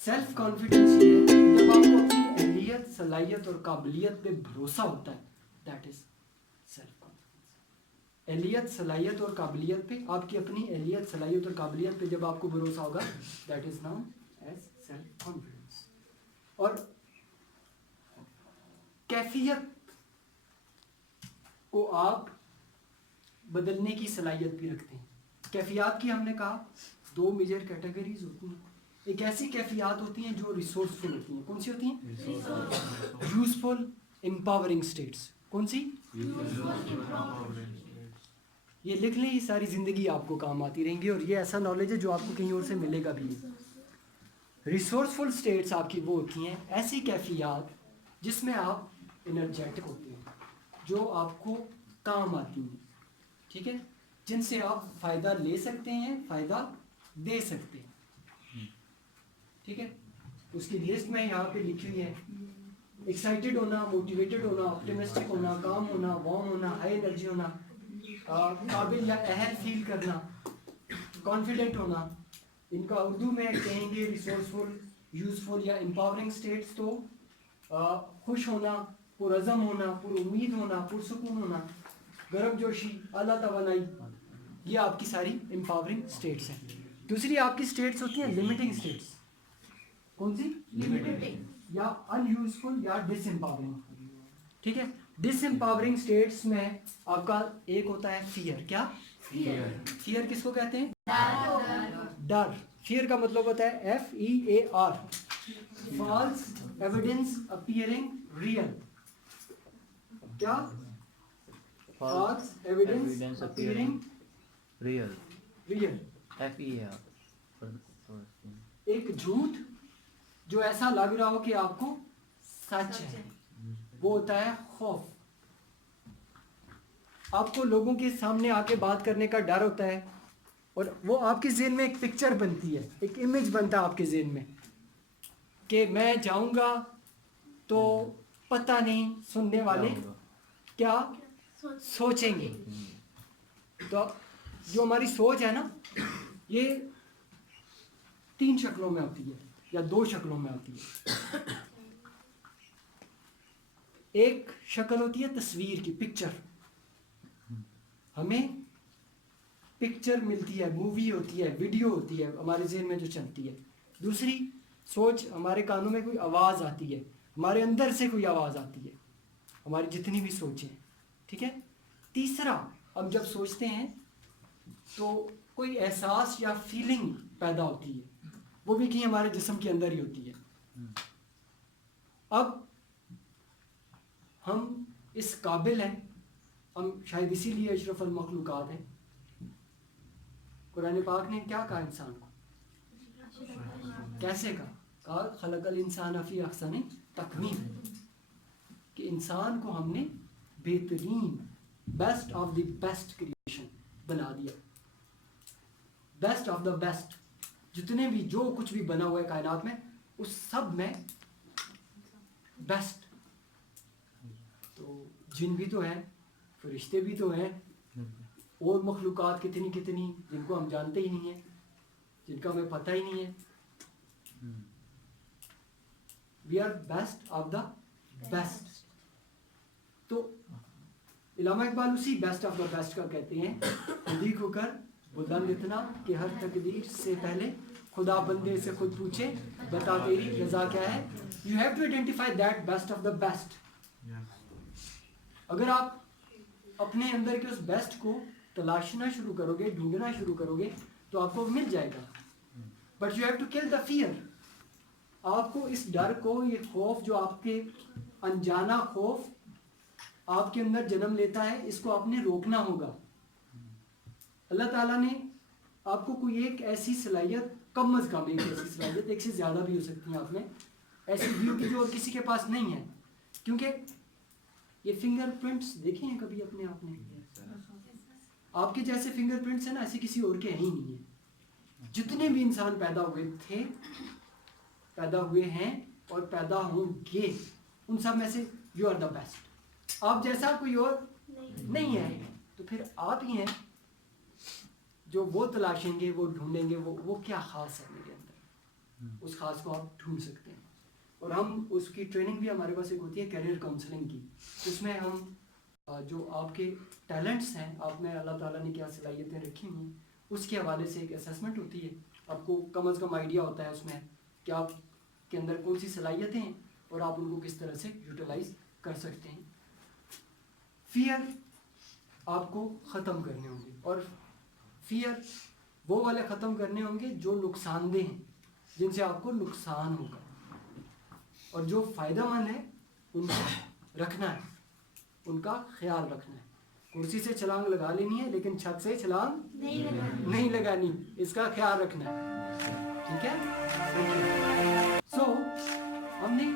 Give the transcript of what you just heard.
Self confidence ये है जब आपको अपनी अहलियत, सलाहियत और काबिलियत पे भरोसा होता है, दैट इज सेल्फ कॉन्फिडेंस। अहलियत, सलाहियत और काबिलियत पे, आपकी अपनी अहलियत, सलाहियत और काबिलियत पे जब आपको भरोसा होगा, that is known as self confidence. और कैफियत को आप बदलने की सलाहियत भी रखते हैं। कैफियत की हमने कहा दो मेजर कैटेगरीज होती हैं। एक ऐसी कैफियत होती हैं जो रिसोर्सफुल होती हैं। कौन सी होती हैं? Useful, empowering states. कौन सी? ये लिख लें, ये सारी ज़िंदगी आपको काम आती रहेंगी और ये ऐसा नॉलेज है जो आपको कहीं और से मिलेगा भी नहीं। रिसोर्सफुल स्टेट्स आपकी वो होती हैं ऐसी कैफियत जिसमें आप एनर्जेटिक होते हैं, जो आपको काम आती हैं, ठीक है, जिनसे आप फ़ायदा ले सकते हैं, फ़ायदा दे सकते हैं, ठीक है। उसकी लिस्ट में यहाँ पे लिखी हुई है। एक्साइटेड होना, मोटिवेटेड होना, ऑप्टिमिस्टिक होना, काम होना, वार्म होना, हाई एनर्जी होना, काबिल या अहल फील करना, कॉन्फिडेंट होना। इनका उर्दू में कहेंगे रिसोर्सफुल, यूजफुल या एम्पावरिंग स्टेट्स। तो खुश होना, पुरज़म होना, पुरुम्मीद होना, पुरसुकून होना, गर्मजोशी, आला तवानाई, ये आपकी सारी एम्पावरिंग स्टेट्स हैं। दूसरी आपकी स्टेट्स होती हैं लिमिटिंग स्टेट्स। कौन सी? लिमिटिंग या अनयूजफुल या डिसएम्पावरिंग, ठीक है। डिसएम्पावरिंग स्टेट्स में आपका एक होता है फियर। क्या? फियर किसको कहते हैं? डर। फियर का मतलब होता है FEAR, false evidence appearing real. क्या? False evidence appearing real, real. FEAR। एक झूठ जो ऐसा लग रहा हो कि आपको सच है, वो होता है खौफ। आपको लोगों के सामने आके बात करने का डर होता है और वो आपके ज़हन में एक पिक्चर बनती है, एक इमेज बनता है आपके ज़हन में कि मैं जाऊंगा तो पता नहीं सुनने वाले क्या सोचेंगे। तो जो हमारी सोच है ना, ये 3 शक्लों में होती है या 2 शक्लों में होती है। एक शक्ल होती है तस्वीर की, पिक्चर। हमें पिक्चर मिलती है, मूवी होती है, वीडियो होती है हमारे ज़हन में जो चलती है। दूसरी सोच, हमारे कानों में कोई आवाज़ आती है, हमारे अंदर से कोई आवाज़ आती है, हमारी जितनी भी सोचें, ठीक है। तीसरा, हम जब सोचते हैं तो कोई एहसास या फीलिंग पैदा होती है, वो भी कहीं हमारे जिस्म के अंदर ही होती है। अब हम इस काबिल हैं, हम शायद इसीलिए अशरफुल मखलूकात हैं। कुरान पाक ने क्या कहा इंसान को? कैसे कहा? खलकल इंसान फी अहसनी तकवीम, कि इंसान को हमने बेहतरीन, best of the best creation बना दिया। बेस्ट ऑफ द बेस्ट, जितने भी जो कुछ भी बना हुआ है कायनात में, उस सब में बेस्ट। तो जिन भी तो हैं, फरिश्ते भी तो हैं, और मखलूक़ात कितनी कितनी जिनको हम जानते ही नहीं हैं, जिनका हमें पता ही नहीं है। We are best of the best. तो इलामा इकबाल उसी बेस्ट ऑफ द बेस्ट का कहते हैं, नज़दीक होकर बुलंद इतना कि हर तकदीर से पहले खुदा बंदे से खुद पूछे बता तेरी रज़ा क्या है। You have to identify that best of the best. अगर आप अपने अंदर के उस बेस्ट को तलाशना शुरू करोगे, ढूंढना शुरू करोगे, तो आपको मिल जाएगा। But you have to kill the fear. आपको इस डर को, ये खौफ जो आपके अनजाना खौफ आपके अंदर जन्म लेता है, इसको आपने रोकना होगा। अल्लाह ताला ने आपको कोई एक ऐसी सलाहियत, कम अज़ कम एक ऐसी सलाहियत, एक से ज़्यादा भी हो सकती है आप में, ऐसी व्यू की जो और किसी के पास नहीं है। क्योंकि ये फिंगरप्रिंट्स देखे हैं कभी अपने आप ने? आपके जैसे फिंगरप्रिंट्स हैं ना, ऐसे किसी और के ही नहीं है। जितने भी इंसान पैदा हुए थे, पैदा हुए हैं और पैदा होंगे, उन सब में से यू आर द बेस्ट। आप जैसा कोई और नहीं है, तो फिर आप ही हैं जो वो तलाशेंगे, वो ढूंढेंगे, वो क्या खास है मेरे अंदर। उस खास को आप ढूंढ सकते हैं। और हम उसकी ट्रेनिंग भी हमारे पास एक होती है कैरियर काउंसलिंग की, उसमें हम जो आपके टैलेंट्स हैं, आप में अल्लाह ताला ने क्या सलाहियतें रखी हुई हैं, उसके हवाले से एक असेसमेंट होती है। आपको कम अज़ कम आइडिया होता है उसमें कि आपके अंदर कौन सी सलाहियतें हैं और आप उनको किस तरह से यूटिलाइज कर सकते हैं। फियर आपको ख़त्म करने होंगे, और फियर वो वाले ख़त्म करने होंगे जो नुकसानदेह हैं, जिनसे आपको नुकसान होगा, और जो फ़ायदेमंद है उनको रखना है, उनका ख्याल रखना है। कुर्सी से छलांग लगा लेनी है लेकिन छत से छलांग नहीं लगानी, इसका ख्याल रखना है। ठीक है। सो हमने